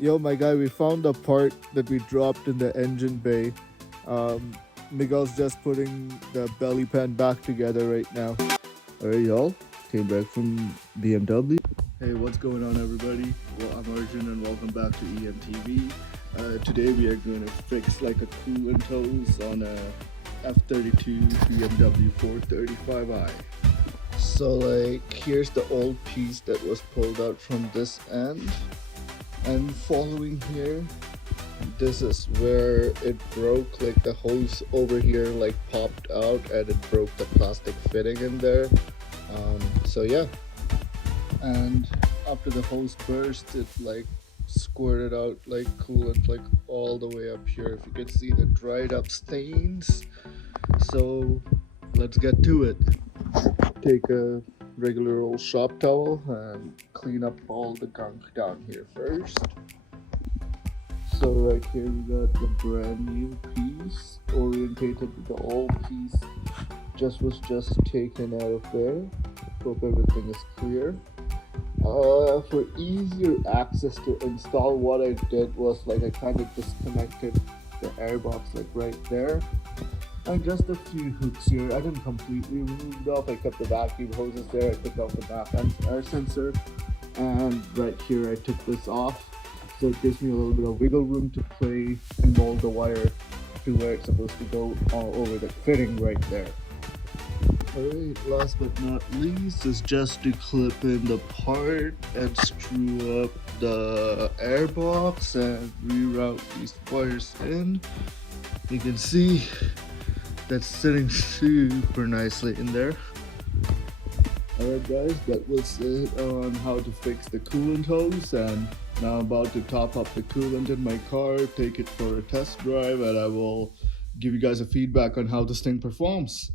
Yo, my guy, we found the part that we dropped in the engine bay. Um, Miguel's just putting the belly pan back together right now. Alright, y'all. Came back from BMW. Hey, what's going on, everybody? Well, I'm Arjun, and welcome back to EMTV. Today we are going to fix like a coolant hose on a F32 BMW 435i. So, like, here's the old piece that was pulled out from this end. And following here, this is where it broke. Like the hose over here like popped out and it broke the plastic fitting in there. So yeah, and after the hose burst, it like squirted out like coolant like all the way up here. If you can see the dried up stains. So let's get to it. Take a regular old shop towel and clean up all the gunk down here first. So right here we got the brand new piece orientated with the old piece was just taken out of there. Hope everything is clear. For easier access to install, what I did was like I kind of disconnected the airbox like right there. And just a few hooks here. I didn't completely remove it off. I kept the vacuum hoses there. I took off the back air sensor. And right here I took this off. So it gives me a little bit of wiggle room to play and mold the wire to where it's supposed to go all over the fitting right there. Alright, last but not least is just to clip in the part and screw up the airbox and reroute these wires in. You can see that's sitting super nicely in there. Alright guys, that was it on how to fix the coolant hose, and now I'm about to top up the coolant in my car, take it for a test drive, and I will give you guys a feedback on how this thing performs.